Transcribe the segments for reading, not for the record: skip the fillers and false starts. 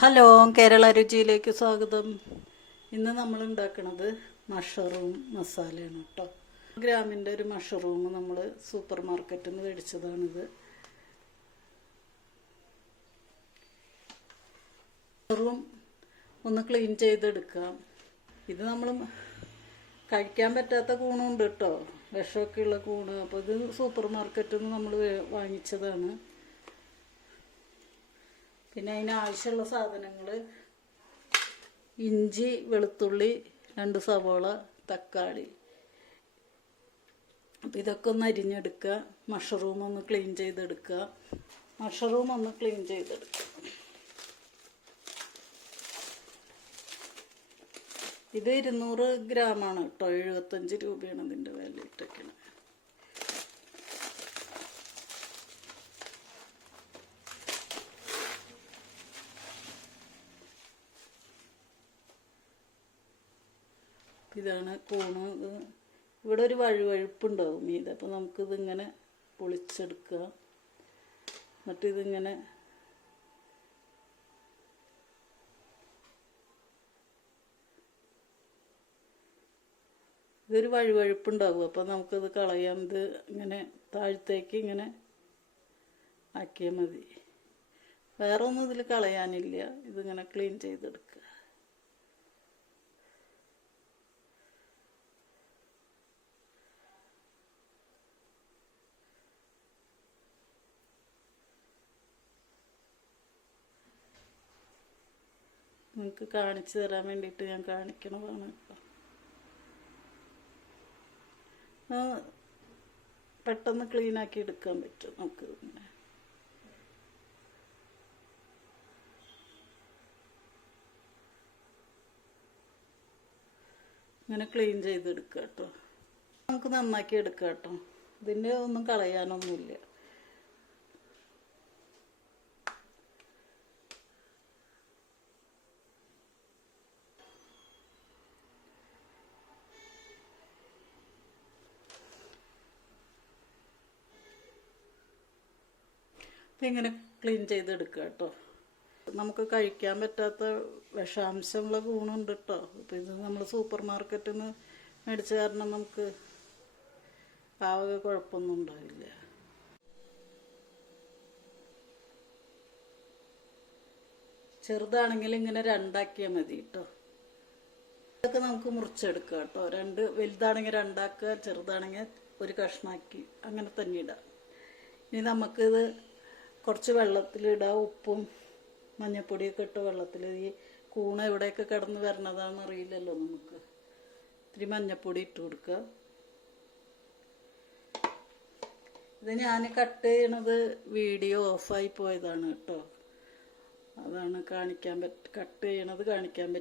Hello, Kerala രുചിയിലേക്ക് സ്വാഗതം. ഇന്ന് നമ്മൾ ഉണ്ടാക്കുന്നത് മഷ്റൂം മസാലയാണ് കേട്ടോ. ഗ്രാമിൻ്റെ ഒരു മഷ്റൂം നമ്മൾ സൂപ്പർ മാർക്കറ്റിൽ നിന്ന് മേടിച്ചതാണിത്. മഷ്റൂം ഒന്ന് ക്ലീൻ ചെയ്തെടുക്കാം. ഇത് നമ്മൾ കഴിക്കാൻ പറ്റാത്ത കൂണുണ്ട് കേട്ടോ, വിഷമൊക്കെ ഉള്ള കൂണ്. അപ്പോൾ ഇത് സൂപ്പർ മാർക്കറ്റിൽ നിന്ന് നമ്മൾ വാങ്ങിച്ചതാണ്. പിന്നെ അതിനാവശ്യമുള്ള സാധനങ്ങൾ: ഇഞ്ചി, വെളുത്തുള്ളി, 2 സവോള, തക്കാളി. അപ്പം ഇതൊക്കെ ഒന്ന് അരിഞ്ഞെടുക്കുക. മഷ്റൂം ഒന്ന് ക്ലീൻ ചെയ്തെടുക്കുക. ഇത് 200 ഗ്രാമാണ് കേട്ടോ. 75 രൂപയാണ് ഇതിൻ്റെ വില ഇട്ടൊക്കെയാണ്. ഇതാണ് കൂണ്. ഇവിടെ ഒരു വഴുവഴുപ്പുണ്ടാവും ഇത്. അപ്പോൾ നമുക്കിതിങ്ങനെ പൊളിച്ചെടുക്കുക. എന്നിട്ട് ഇതിങ്ങനെ ഇതൊരു വഴുവഴുപ്പുണ്ടാവും. അപ്പോൾ നമുക്കിത് കളയാം. ഇത് ഇങ്ങനെ താഴത്തേക്ക് ഇങ്ങനെ ആക്കിയാൽ മതി. വേറെ ഒന്നും ഇതിൽ കളയാനില്ല. ഇതിങ്ങനെ ക്ലീൻ ചെയ്തെടുക്കുക. നിങ്ങൾക്ക് കാണിച്ചു തരാൻ വേണ്ടിയിട്ട് ഞാൻ കാണിക്കണതാണ് കേട്ടോ. പെട്ടെന്ന് ക്ലീനാക്കി എടുക്കാൻ പറ്റും നമുക്ക്. ഇങ്ങനെ ക്ലീൻ ചെയ്തെടുക്കുക കേട്ടോ. നമുക്ക് നന്നാക്കി എടുക്കാം കേട്ടോ. ഇതിൻ്റെ ഒന്നും കളയാനൊന്നുമില്ല. ഇങ്ങനെ ക്ലീൻ ചെയ്തെടുക്കുക കേട്ടോ. നമുക്ക് കഴിക്കാൻ പറ്റാത്ത വിഷാംശമുള്ള കൂണുണ്ട് കേട്ടോ. അപ്പോൾ ഇത് നമ്മൾ സൂപ്പർ മാർക്കറ്റിൽ നിന്ന് മേടിച്ച കാരണം നമുക്ക് ആകെ കുഴപ്പമൊന്നും ഉണ്ടാവില്ല. ചെറുതാണെങ്കിൽ ഇങ്ങനെ 2 ആക്കിയാൽ മതി കേട്ടോ. ഇതൊക്കെ നമുക്ക് മുറിച്ചെടുക്കാം കേട്ടോ. വലുതാണെങ്കിൽ 2 ആക്കുക, ചെറുതാണെങ്കിൽ 1 കഷ്ണാക്കി അങ്ങനെ തന്നെ ഇടാം. ഇനി നമുക്കിത് കുറച്ച് വെള്ളത്തിലിടാം. ഉപ്പും മഞ്ഞപ്പൊടിയൊക്കെ ഇട്ട് വെള്ളത്തിൽ. ഈ കൂണ് എവിടെയൊക്കെ കിടന്ന് വരണതാണെന്ന് അറിയില്ലല്ലോ നമുക്ക്. ഇത്തിരി മഞ്ഞപ്പൊടി ഇട്ട് കൊടുക്കുക. ഇത് ഞാൻ കട്ട് ചെയ്യണത് വീഡിയോ ഓഫായി പോയതാണ് കേട്ടോ. അതാണ് കട്ട് ചെയ്യണത് കാണിക്കാൻ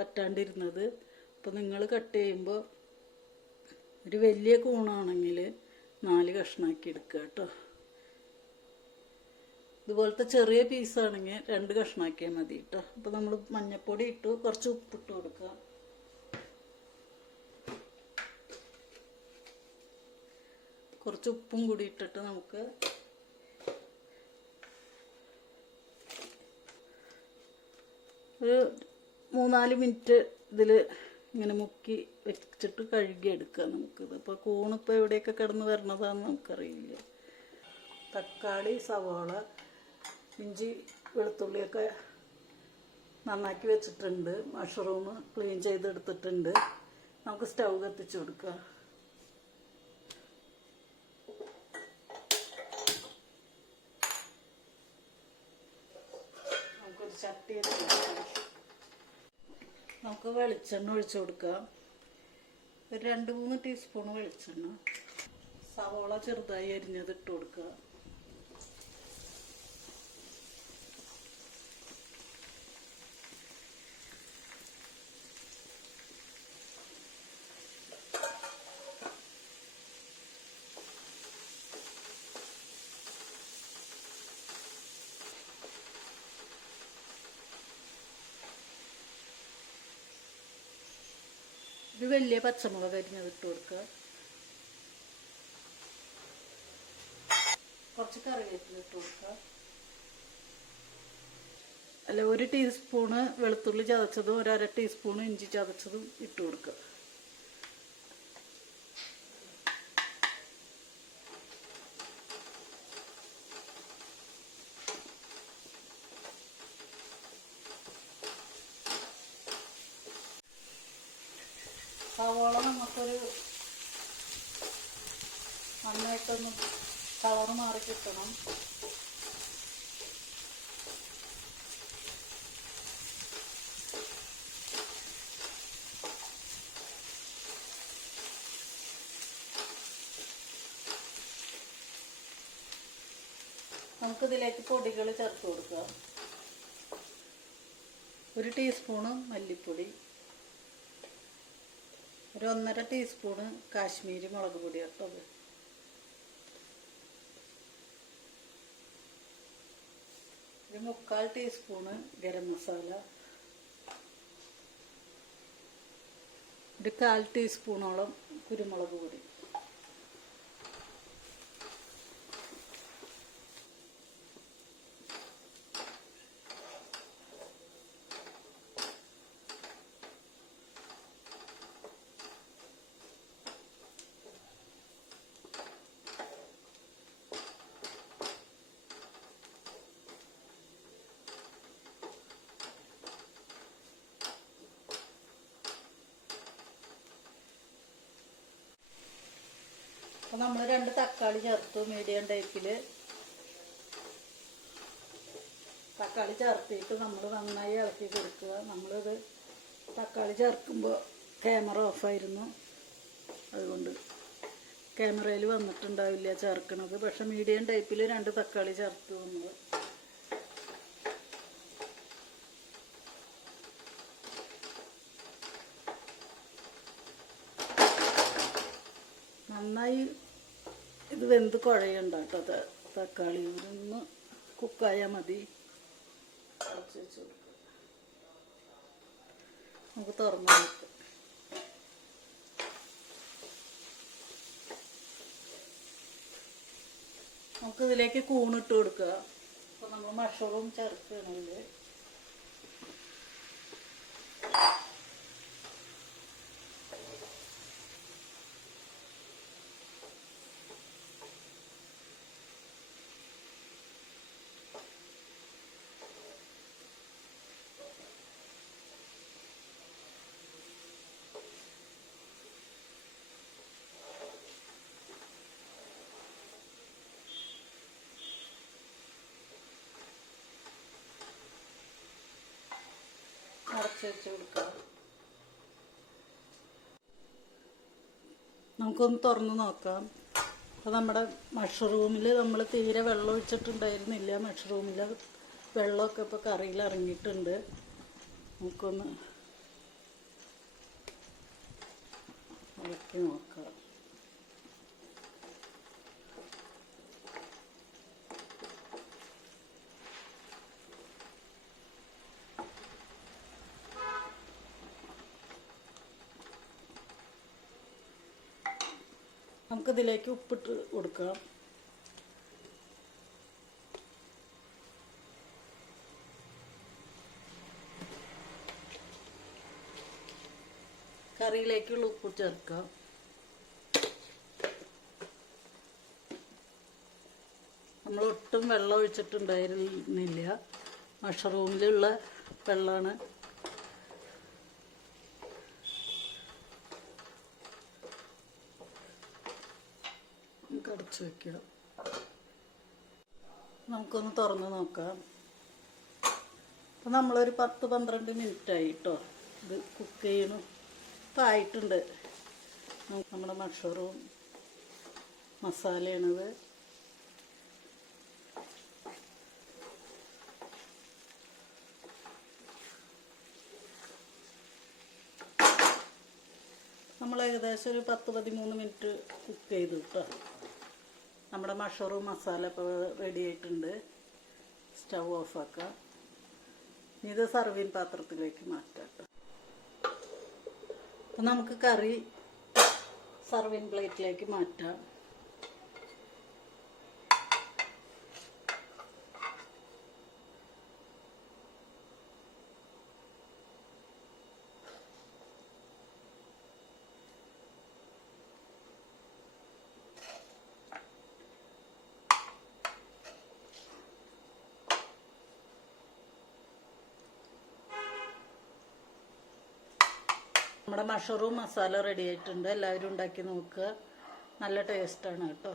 പറ്റാണ്ടിരുന്നത്. അപ്പോൾ നിങ്ങൾ കട്ട് ചെയ്യുമ്പോൾ ഒരു വലിയ കൂണാണെങ്കിൽ 4 കഷ്ണാക്കി എടുക്കുക കേട്ടോ. ഇതുപോലത്തെ ചെറിയ പീസാണെങ്കിൽ 2 കഷ്ണാക്കിയാൽ മതി കേട്ടോ. അപ്പോൾ നമ്മൾ മഞ്ഞപ്പൊടി ഇട്ടു, കുറച്ച് ഉപ്പിട്ട് കൊടുക്കുക. കുറച്ച് ഉപ്പും കൂടി ഇട്ടിട്ട് നമുക്ക് ഒരു 3-4 മിനിറ്റ് ഇതിൽ ഇങ്ങനെ മുക്കി വെച്ചിട്ട് കഴുകിയെടുക്കുക നമുക്കിത്. അപ്പോൾ കൂണിപ്പോൾ എവിടെയൊക്കെ കിടന്ന് വരണതാണെന്ന് നമുക്കറിയില്ല. തക്കാളി, സവാള, ഇഞ്ചി, വെളുത്തുള്ളിയൊക്കെ നന്നാക്കി വെച്ചിട്ടുണ്ട്. മഷ്റൂം ക്ലീൻ ചെയ്തെടുത്തിട്ടുണ്ട്. നമുക്ക് സ്റ്റൗ കത്തിച്ച് കൊടുക്കുക. നമുക്കൊരു ചട്ടി നമുക്ക് വെളിച്ചെണ്ണ ഒഴിച്ചു കൊടുക്കാം. ഒരു 2-3 ടീസ്പൂൺ വെളിച്ചെണ്ണ. സവോള ചെറുതായി അരിഞ്ഞത് ഇട്ട് കൊടുക്കുക. ഇത് വലിയ പച്ചമുളക് അരിഞ്ഞത് ഇട്ട് കൊടുക്കുക. കുറച്ച് കറിവേപ്പില ഇട്ട് കൊടുക്കുക. അല്ല 1 ടീസ്പൂണ് വെളുത്തുള്ളി ചതച്ചതും 1/2 ടീസ്പൂൺ ഇഞ്ചി ചതച്ചതും ഇട്ട് കൊടുക്കുക. സവാള നമുക്കൊരു നന്നായിട്ടൊന്ന് കളർ മാറി കിട്ടണം. നമുക്കിതിലേക്ക് പൊടികൾ ചേർത്ത് കൊടുക്കുക. 1 ടീസ്പൂണ് മല്ലിപ്പൊടി, ഒരു 1.5 ടീസ്പൂണ് കാശ്മീരി മുളക് പൊടി കേട്ടോ. ഒരു 3/4 ടീസ്പൂണ് ഗരം മസാല, ഒരു 1/4 ടീസ്പൂണോളം കുരുമുളക് പൊടി. അപ്പോൾ നമ്മൾ 2 തക്കാളി ചേർത്തു. മീഡിയം ടൈപ്പിൽ തക്കാളി ചേർത്തിട്ട് നമ്മൾ നന്നായി ഇളക്കി കൊടുക്കുക. നമ്മളിത് തക്കാളി ചേർക്കുമ്പോൾ ക്യാമറ ഓഫായിരുന്നു, അതുകൊണ്ട് ക്യാമറയിൽ വന്നിട്ടുണ്ടാവില്ല ചേർക്കണത്. പക്ഷെ മീഡിയം ടൈപ്പിൽ 2 തക്കാളി ചേർത്തു നമ്മൾ. നന്നായി ഇത് വെന്ത് കുഴയണ്ട കേട്ടോ. തക്കാളി ഒന്ന് കുക്കായാൽ മതി. നമുക്ക് തുറന്നു നോക്കാം. നമുക്കിതിലേക്ക് കൂണിട്ട് കൊടുക്കുക. അപ്പോൾ നമ്മൾ മഷറൂം ചേർക്കുകയാണെങ്കിൽ അടച്ച് വെച്ച് കൊടുക്കുക. നമുക്കൊന്ന് തുറന്ന് നോക്കാം. അപ്പോൾ നമ്മുടെ മഷ്റൂമിൽ നമ്മൾ തീരെ വെള്ളം ഒഴിച്ചിട്ടുണ്ടായിരുന്നില്ല. മഷ്റൂമിൽ വെള്ളമൊക്കെ ഇപ്പോൾ കറിയിൽ ഇറങ്ങിയിട്ടുണ്ട്. നമുക്കൊന്ന് ഇളക്കി നോക്കാം. നമുക്കിതിലേക്ക് ഉപ്പിട്ട് കൊടുക്കാം. കറിയിലേക്കുള്ള ഉപ്പ് ചേർക്കാം. നമ്മൾ ഒട്ടും വെള്ളം ഒഴിച്ചിട്ടുണ്ടായിരുന്നില്ല. മഷ്റൂമിലുള്ള വെള്ളമാണ്. അടച്ച് വയ്ക്കുക. നമുക്കൊന്ന് തുറന്ന് നോക്കാം. അപ്പം നമ്മളൊരു 10-12 മിനിറ്റായി കേട്ടോ ഇത് കുക്ക് ചെയ്യണം. ഇപ്പം ആയിട്ടുണ്ട്. നമ്മുടെ മഷ്റൂം മസാലയാണിത്. നമ്മൾ ഏകദേശം ഒരു 10-13 മിനിറ്റ് കുക്ക് ചെയ്തു കേട്ടോ. നമ്മുടെ മഷ്റൂം മസാല ഇപ്പോൾ റെഡി ആയിട്ടുണ്ട്. സ്റ്റൗ ഓഫാക്കാം. ഇത് സർവിങ് പാത്രത്തിലേക്ക് മാറ്റാം. അപ്പം നമുക്ക് കറി സർവിങ് പ്ലേറ്റിലേക്ക് മാറ്റാം. നമ്മുടെ മഷറൂം മസാല റെഡി ആയിട്ടുണ്ട്. എല്ലാവരും ഉണ്ടാക്കി നോക്കുക, നല്ല ടേസ്റ്റാണ് കേട്ടോ.